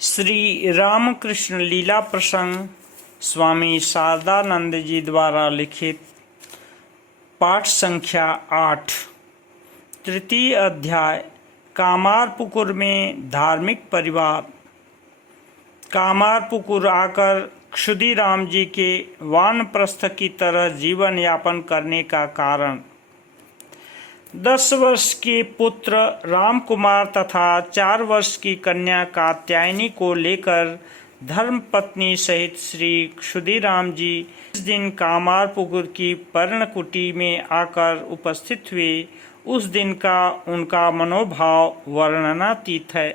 श्री रामकृष्ण लीला प्रसंग स्वामी शारदानंद जी द्वारा लिखित पाठ संख्या 8। तृतीय अध्याय। कामारपुकुर में धार्मिक परिवार। कामारपुकुर आकर क्षुदीराम जी के वानप्रस्थ की तरह जीवन यापन करने का कारण। 10 वर्ष के पुत्र रामकुमार तथा 4 वर्ष की कन्या कात्यायनी को लेकर धर्मपत्नी सहित श्री क्षुदीराम जी इस दिन कामारपुकुर की पर्णकुटी में आकर उपस्थित हुए। उस दिन का उनका मनोभाव वर्णनातीत है।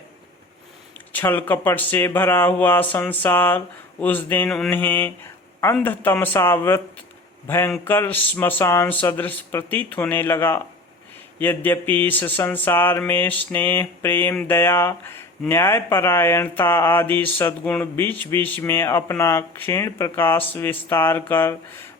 छल कपट से भरा हुआ संसार उस दिन उन्हें अंधतमसावृत भयंकर श्मशान सदृश प्रतीत होने लगा। यद्यपि इस संसार में स्नेह, प्रेम, दया, न्यायपरायणता आदि सद्गुण बीच बीच में अपना क्षीण प्रकाश विस्तार कर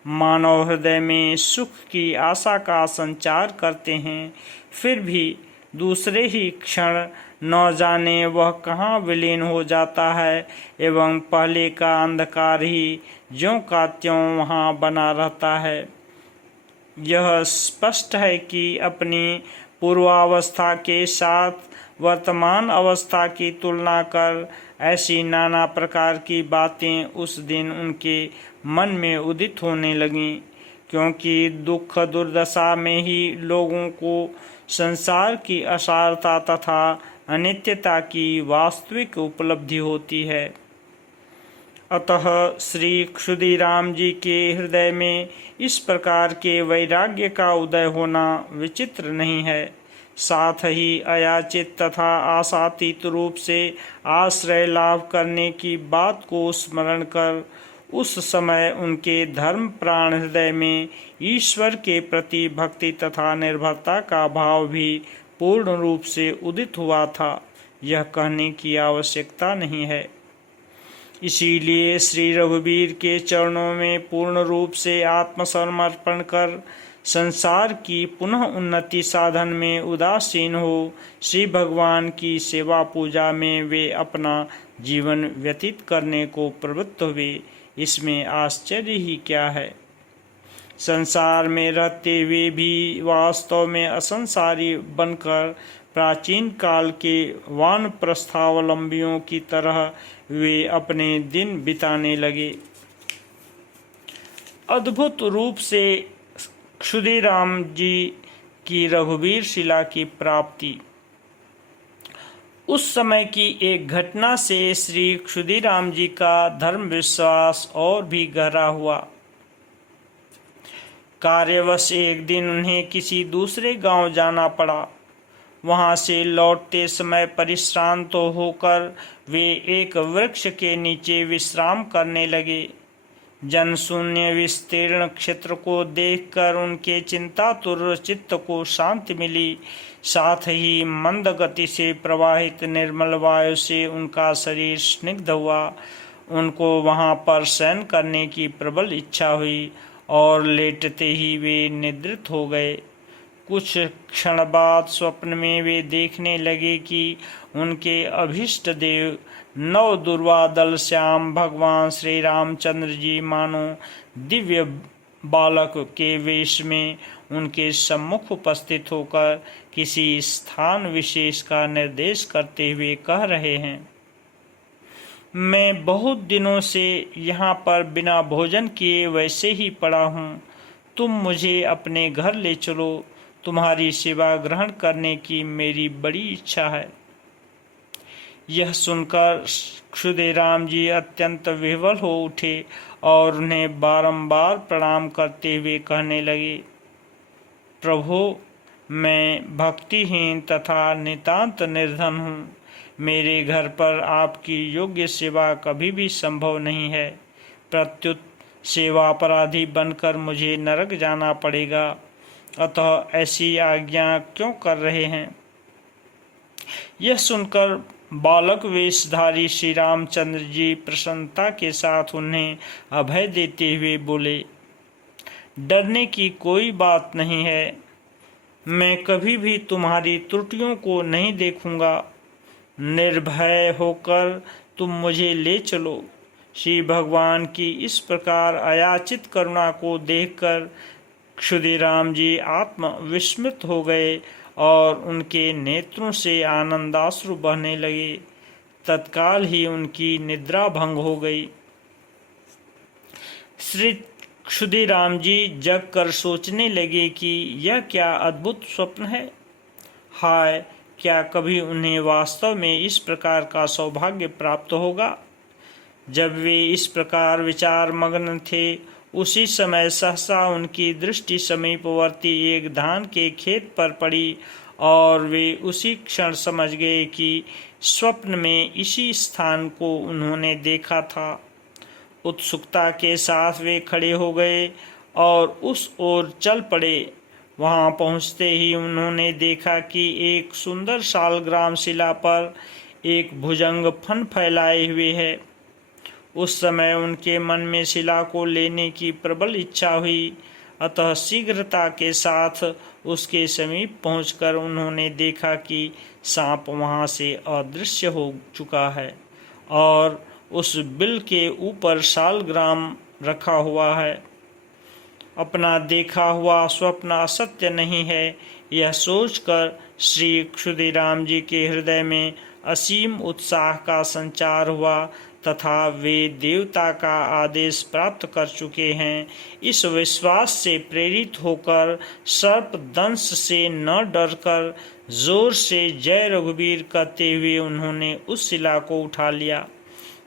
मानव हृदय में सुख की आशा का संचार करते हैं, फिर भी दूसरे ही क्षण न जाने वह कहाँ विलीन हो जाता है एवं पहले का अंधकार ही ज्यों का त्यों वहाँ बना रहता है। यह स्पष्ट है कि अपनी पूर्वावस्था के साथ वर्तमान अवस्था की तुलना कर ऐसी नाना प्रकार की बातें उस दिन उनके मन में उदित होने लगीं, क्योंकि दुख दुर्दशा में ही लोगों को संसार की असारता तथा अनित्यता की वास्तविक उपलब्धि होती है। अतः श्री क्षुदीराम जी के हृदय में इस प्रकार के वैराग्य का उदय होना विचित्र नहीं है। साथ ही अयाचित तथा आशातीत रूप से आश्रय लाभ करने की बात को स्मरण कर उस समय उनके धर्म प्राण हृदय में ईश्वर के प्रति भक्ति तथा निर्भरता का भाव भी पूर्ण रूप से उदित हुआ था। यह कहने की आवश्यकता नहीं है। इसीलिए श्री रघुवीर के चरणों में पूर्ण रूप से आत्मसमर्पण कर संसार की पुनः उन्नति साधन में उदासीन हो श्री भगवान की सेवा पूजा में वे अपना जीवन व्यतीत करने को प्रवृत्त हुए। इसमें आश्चर्य ही क्या है। संसार में रहते हुए भी वास्तव में असंसारी बनकर प्राचीन काल के वानप्रस्थावलंबियों की तरह वे अपने दिन बिताने लगे। अद्भुत रूप से क्षुदीराम जी की रघुवीर शिला की प्राप्ति। उस समय की एक घटना से श्री क्षुदीराम जी का धर्म विश्वास और भी गहरा हुआ। कार्यवश एक दिन उन्हें किसी दूसरे गांव जाना पड़ा। वहां से लौटते समय परिश्रांत होकर वे एक वृक्ष के नीचे विश्राम करने लगे। जनशून्य विस्तीर्ण क्षेत्र को देखकर उनके चिंतातुर चित्त को शांति मिली। साथ ही मंद गति से प्रवाहित निर्मल वायु से उनका शरीर स्निग्ध हुआ। उनको वहां पर शयन करने की प्रबल इच्छा हुई और लेटते ही वे निद्रित हो गए। कुछ क्षण बाद स्वप्न में वे देखने लगे कि उनके अभीष्ट देव नव दुर्वादल श्याम भगवान श्री रामचंद्र जी मानो दिव्य बालक के वेश में उनके सम्मुख उपस्थित होकर किसी स्थान विशेष का निर्देश करते हुए कह रहे हैं। मैं बहुत दिनों से यहाँ पर बिना भोजन किए वैसे ही पड़ा हूँ। तुम मुझे अपने घर ले चलो। तुम्हारी सेवा ग्रहण करने की मेरी बड़ी इच्छा है। यह सुनकर क्षुदीराम जी अत्यंत विह्वल हो उठे और उन्हें बारंबार प्रणाम करते हुए कहने लगे, प्रभु, मैं भक्तिहीन तथा नितांत निर्धन हूँ। मेरे घर पर आपकी योग्य सेवा कभी भी संभव नहीं है। प्रत्युत सेवा अपराधी बनकर मुझे नरक जाना पड़ेगा। अतः ऐसी आज्ञा क्यों कर रहे हैं। यह सुनकर बालक वेशधारी श्री रामचंद्र जी प्रसन्नता के साथ उन्हें अभय देते हुए बोले, डरने की कोई बात नहीं है। मैं कभी भी तुम्हारी त्रुटियों को नहीं देखूंगा। निर्भय होकर तुम मुझे ले चलो। श्री भगवान की इस प्रकार अयाचित करुणा को देखकर क्षुदिराम जी आत्म विस्मित हो गए और उनके नेत्रों से आनंदाश्रु बहने लगे। तत्काल ही उनकी निद्रा भंग हो गई। श्री क्षुदिराम जी जग कर सोचने लगे कि यह क्या अद्भुत स्वप्न है। हाय, क्या कभी उन्हें वास्तव में इस प्रकार का सौभाग्य प्राप्त होगा। जब वे इस प्रकार विचार मग्न थे, उसी समय सहसा उनकी दृष्टि समीपवर्ती एक धान के खेत पर पड़ी और वे उसी क्षण समझ गए कि स्वप्न में इसी स्थान को उन्होंने देखा था। उत्सुकता के साथ वे खड़े हो गए और उस ओर चल पड़े। वहां पहुंचते ही उन्होंने देखा कि एक सुंदर शालग्राम शिला पर एक भुजंग फन फैलाए हुए है। उस समय उनके मन में शिला को लेने की प्रबल इच्छा हुई, अतः शीघ्रता के साथ उसके समीप पहुंचकर उन्होंने देखा कि सांप वहां से अदृश्य हो चुका है और उस बिल के ऊपर शालग्राम रखा हुआ है। अपना देखा हुआ स्वप्न असत्य नहीं है, यह सोचकर श्री क्षुदिराम जी के हृदय में असीम उत्साह का संचार हुआ तथा वे देवता का आदेश प्राप्त कर चुके हैं। इस विश्वास से प्रेरित होकर सर्प दंश से न डरकर जोर से जय रघुवीर कहते हुए उन्होंने उस शिला को उठा लिया।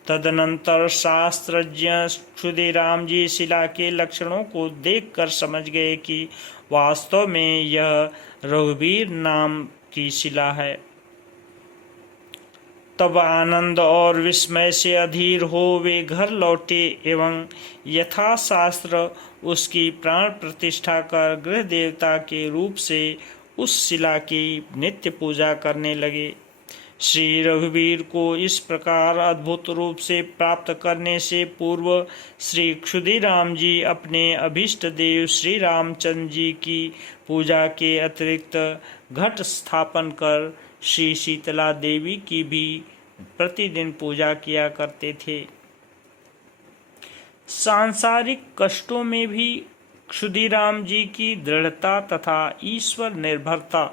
तदनंतर शास्त्रज्ञ क्षुदिराम जी शिला के लक्षणों को देखकर समझ गए कि वास्तव में यह रघुवीर नाम की शिला है। तब आनंद और विस्मय से अधीर हो वे घर लौटे एवं यथाशास्त्र उसकी प्राण प्रतिष्ठा कर गृह देवता के रूप से उस शिला की नित्य पूजा करने लगे। श्री रघुवीर को इस प्रकार अद्भुत रूप से प्राप्त करने से पूर्व श्री क्षुदिराम जी अपने अभीष्ट देव श्री रामचंद्र जी की पूजा के अतिरिक्त घट स्थापन कर श्री शीतला देवी की भी प्रतिदिन पूजा किया करते थे। सांसारिक कष्टों में भी क्षुदिराम जी की दृढ़ता तथा ईश्वर निर्भरता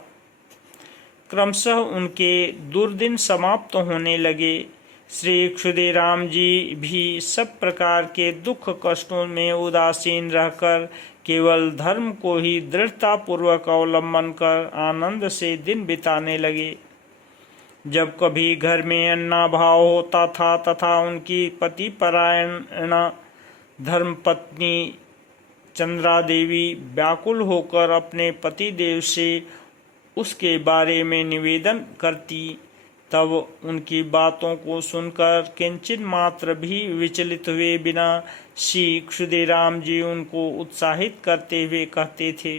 क्रमशः उनके दुर्दिन समाप्त होने लगे। श्री क्षुदिराम जी भी सब प्रकार के दुख कष्टों में उदासीन रहकर केवल धर्म को ही दृढ़ता पूर्वक अवलंबन कर आनंद से दिन बिताने लगे। जब कभी घर में अन्नाभाव होता था तथा उनकी पति परायण धर्मपत्नी चंद्रा देवी व्याकुल होकर अपने पति देव से उसके बारे में निवेदन करती, तब उनकी बातों को सुनकर किंचित मात्र भी विचलित हुए बिना श्री क्षुदिराम जी उनको उत्साहित करते हुए कहते थे,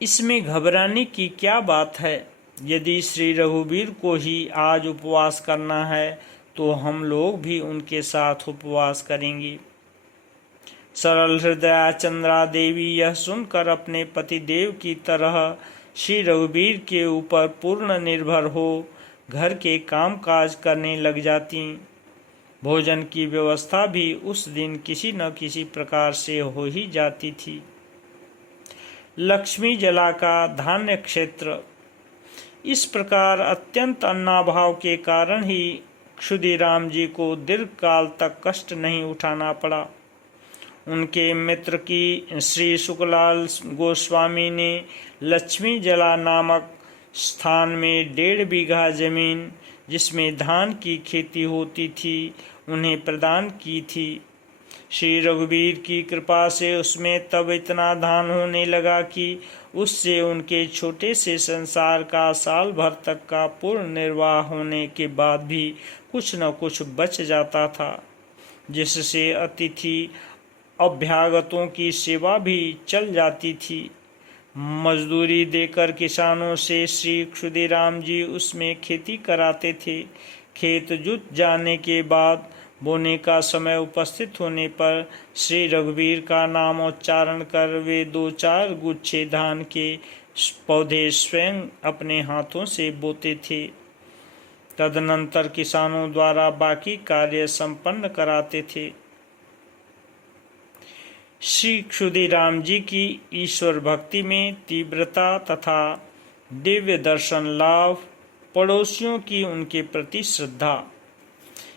इसमें घबराने की क्या बात है। यदि श्री रघुवीर को ही आज उपवास करना है तो हम लोग भी उनके साथ उपवास करेंगे। सरल हृदया चंद्रा देवी यह सुनकर अपने पति देव की तरह श्री रघुवीर के ऊपर पूर्ण निर्भर हो घर के काम काज करने लग जाती। भोजन की व्यवस्था भी उस दिन किसी न किसी प्रकार से हो ही जाती थी। लक्ष्मी जला का धान्य क्षेत्र। इस प्रकार अत्यंत अन्नाभाव के कारण ही क्षुदिराम जी को दीर्घ काल तक कष्ट नहीं उठाना पड़ा। उनके मित्र की श्री सुखलाल गोस्वामी ने लक्ष्मी जला नामक स्थान में 1.5 बीघा जमीन जिसमें धान की खेती होती थी उन्हें प्रदान की थी। श्री रघुवीर की कृपा से उसमें तब इतना धान होने लगा कि उससे उनके छोटे से संसार का साल भर तक का पूर्ण निर्वाह होने के बाद भी कुछ न कुछ बच जाता था, जिससे अतिथि अभ्यागतों की सेवा भी चल जाती थी। मजदूरी देकर किसानों से श्री क्षुदिराम जी उसमें खेती कराते थे। खेत जुत जाने के बाद बोने का समय उपस्थित होने पर श्री रघुवीर का नाम उच्चारण कर वे 2-4 गुच्छे धान के पौधे स्वयं अपने हाथों से बोते थे। तदनंतर किसानों द्वारा बाकी कार्य संपन्न कराते थे। श्री क्षुदीराम जी की ईश्वर भक्ति में तीव्रता तथा दिव्य दर्शन लाभ, पड़ोसियों की उनके प्रति श्रद्धा,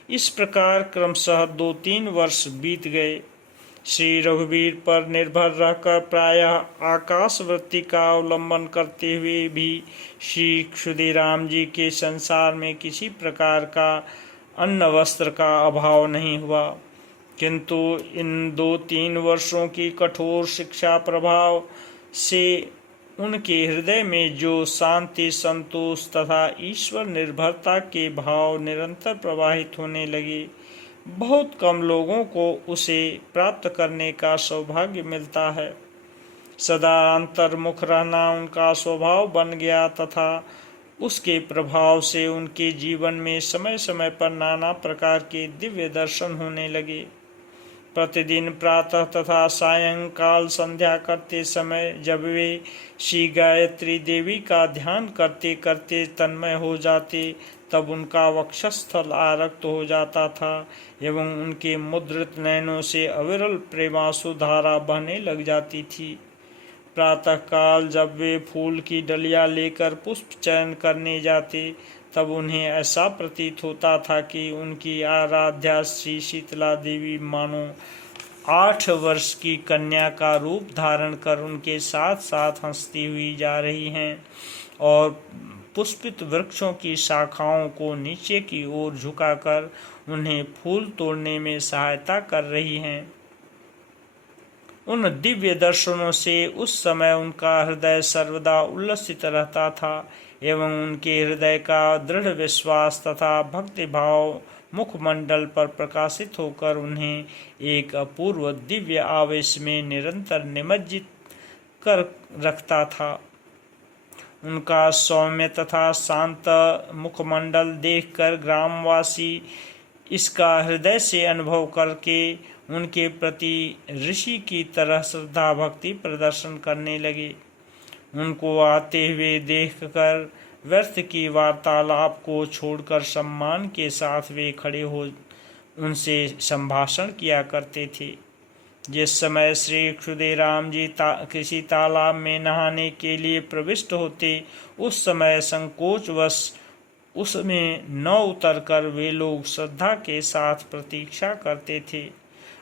इस प्रकार क्रमशः 2-3 वर्ष बीत गए। श्री रघुवीर पर निर्भर रहकर प्रायः आकाशवृत्ति का अवलंबन करते हुए भी श्री क्षुदीराम जी के संसार में किसी प्रकार का अन्न वस्त्र का अभाव नहीं हुआ, किंतु इन 2-3 वर्षों की कठोर शिक्षा प्रभाव से उनके हृदय में जो शांति, संतोष तथा ईश्वर निर्भरता के भाव निरंतर प्रवाहित होने लगे, बहुत कम लोगों को उसे प्राप्त करने का सौभाग्य मिलता है। सदा अंतर्मुख रहना उनका स्वभाव बन गया तथा उसके प्रभाव से उनके जीवन में समय समय पर नाना प्रकार के दिव्य दर्शन होने लगे। प्रतिदिन प्रातः तथा सायंकाल संध्या करते समय जब वे श्री गायत्री देवी का ध्यान करते करते तन्मय हो जाते, तब उनका वक्षस्थल आरक्त हो जाता था एवं उनके मुद्रित नयनों से अविरल प्रेमासु धारा बहने लग जाती थी। प्रातःकाल जब वे फूल की डलिया लेकर पुष्प चयन करने जाते, तब उन्हें ऐसा प्रतीत होता था कि उनकी आराध्या श्री शीतला देवी मानो 8 वर्ष की कन्या का रूप धारण कर उनके साथ साथ हंसती हुई जा रही हैं और पुष्पित वृक्षों की शाखाओं को नीचे की ओर झुकाकर उन्हें फूल तोड़ने में सहायता कर रही हैं। उन दिव्य दर्शनों से उस समय उनका हृदय सर्वदा उल्लसित रहता था एवं उनके हृदय का दृढ़ विश्वास तथा भक्ति भाव मुखमंडल पर प्रकाशित होकर उन्हें एक अपूर्व दिव्य आवेश में निरंतर निमज्जित कर रखता था। उनका सौम्य तथा शांत मुखमंडल देखकर ग्रामवासी इसका हृदय से अनुभव करके उनके प्रति ऋषि की तरह श्रद्धा भक्ति प्रदर्शन करने लगे। उनको आते हुए देखकर व्यर्थ की वार्तालाप को छोड़कर सम्मान के साथ वे खड़े हो उनसे संभाषण किया करते थे। जिस समय श्री क्षुदीराम जी किसी तालाब में नहाने के लिए प्रविष्ट होते, उस समय संकोचवश उसमें न उतरकर वे लोग श्रद्धा के साथ प्रतीक्षा करते थे।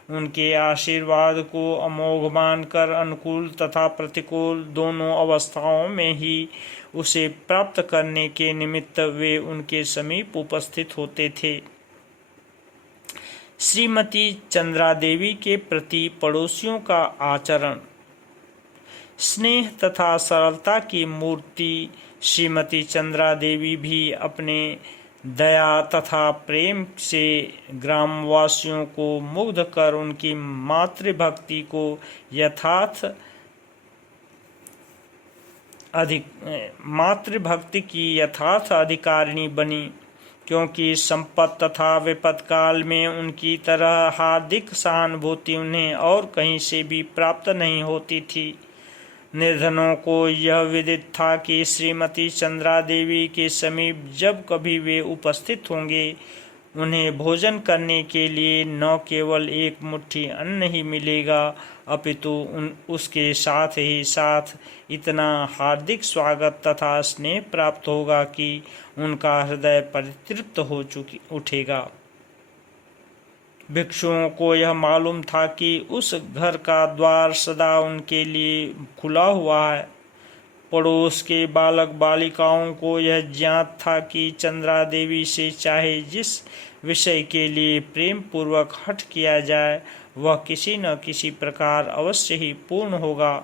उनके आशीर्वाद को अमोघ मानकर अनुकूल तथा प्रतिकूल दोनों अवस्थाओं में ही उसे प्राप्त करने के निमित्त वे उनके समीप उपस्थित होते थे। श्रीमती चंद्रा देवी के प्रति पड़ोसियों का आचरण। स्नेह तथा सरलता की मूर्ति श्रीमती चंद्रा देवी भी अपने दया तथा प्रेम से ग्रामवासियों को मुग्ध कर उनकी मातृभक्ति को मातृभक्ति की यथार्थ अधिकारिणी बनी, क्योंकि संपत तथा विपद काल में उनकी तरह हार्दिक सहानुभूति उन्हें और कहीं से भी प्राप्त नहीं होती थी। निर्धनों को यह विदित था कि श्रीमती चंद्रा देवी के समीप जब कभी वे उपस्थित होंगे, उन्हें भोजन करने के लिए न केवल एक मुट्ठी अन्न ही मिलेगा, अपितु उसके साथ ही साथ इतना हार्दिक स्वागत तथा स्नेह प्राप्त होगा कि उनका हृदय परितृप्त हो उठेगा। भिक्षुओं को यह मालूम था कि उस घर का द्वार सदा उनके लिए खुला हुआ है। पड़ोस के बालक बालिकाओं को यह ज्ञात था कि चंद्रा देवी से चाहे जिस विषय के लिए प्रेम पूर्वक हठ किया जाए, वह किसी न किसी प्रकार अवश्य ही पूर्ण होगा।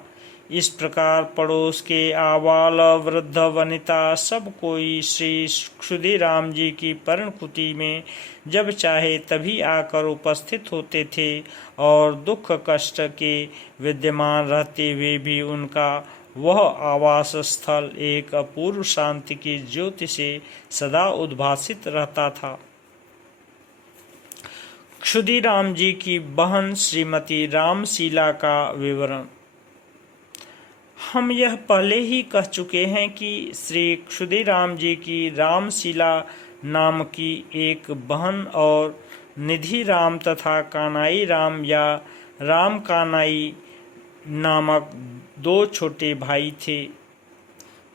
इस प्रकार पड़ोस के आबाल वृद्ध वनिता सब कोई श्री क्षुदीराम जी की पर्णकुटी में जब चाहे तभी आकर उपस्थित होते थे और दुख कष्ट के विद्यमान रहते हुए भी उनका वह आवास स्थल एक अपूर्व शांति की ज्योति से सदा उद्भासित रहता था। क्षुदीराम जी की बहन श्रीमती रामशीला का विवरण। हम यह पहले ही कह चुके हैं कि श्री क्षुदीराम जी की रामशीला नाम की एक बहन और निधि राम तथा कानाई राम या राम कानाई नामक 2 छोटे भाई थे।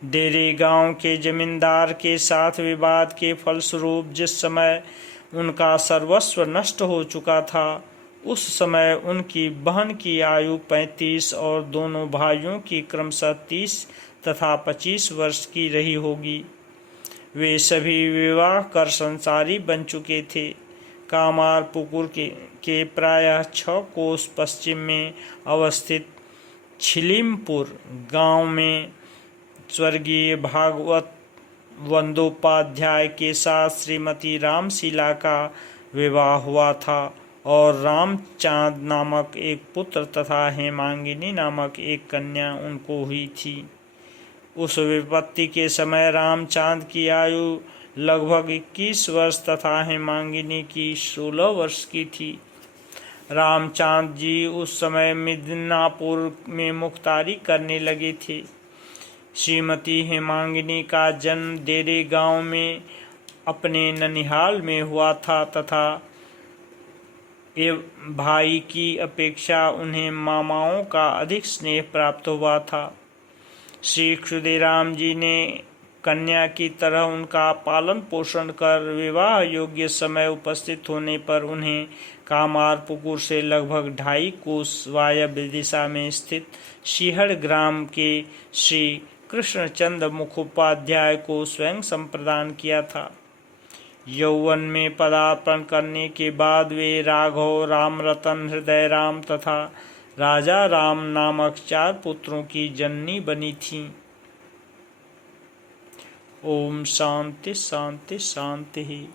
डेरे गांव के जमींदार के साथ विवाद के फलस्वरूप जिस समय उनका सर्वस्व नष्ट हो चुका था, उस समय उनकी बहन की आयु 35 और दोनों भाइयों की क्रमशः 30 तथा 25 वर्ष की रही होगी। वे सभी विवाह कर संसारी बन चुके थे। कामार पुकुर के प्रायः 6 कोस पश्चिम में अवस्थित छिलिमपुर गांव में स्वर्गीय भागवत बंदोपाध्याय के साथ श्रीमती रामशीला का विवाह हुआ था और रामचांद नामक एक पुत्र तथा हेमांगिनी नामक एक कन्या उनको हुई थी। उस विपत्ति के समय रामचांद की आयु लगभग 21 वर्ष तथा हेमांगिनी की 16 वर्ष की थी। रामचांद जी उस समय मिदनापुर में मुख्तारी करने लगे थे। श्रीमती हेमांगिनी का जन्म डेरे गांव में अपने ननिहाल में हुआ था तथा भाई की अपेक्षा उन्हें मामाओं का अधिक स्नेह प्राप्त हुआ था। श्री क्षुदीराम जी ने कन्या की तरह उनका पालन पोषण कर विवाह योग्य समय उपस्थित होने पर उन्हें कामार पुकुर से लगभग 2.5 कोस वायव्य दिशा में स्थित सिहड़ ग्राम के श्री कृष्णचंद्र मुखोपाध्याय को स्वयं संप्रदान किया था। यौवन में पदार्पण करने के बाद वे राघव, रामरतन, हृदय राम तथा राजा राम नामक 4 पुत्रों की जननी बनी थीं। ओम शांति शांति शांति।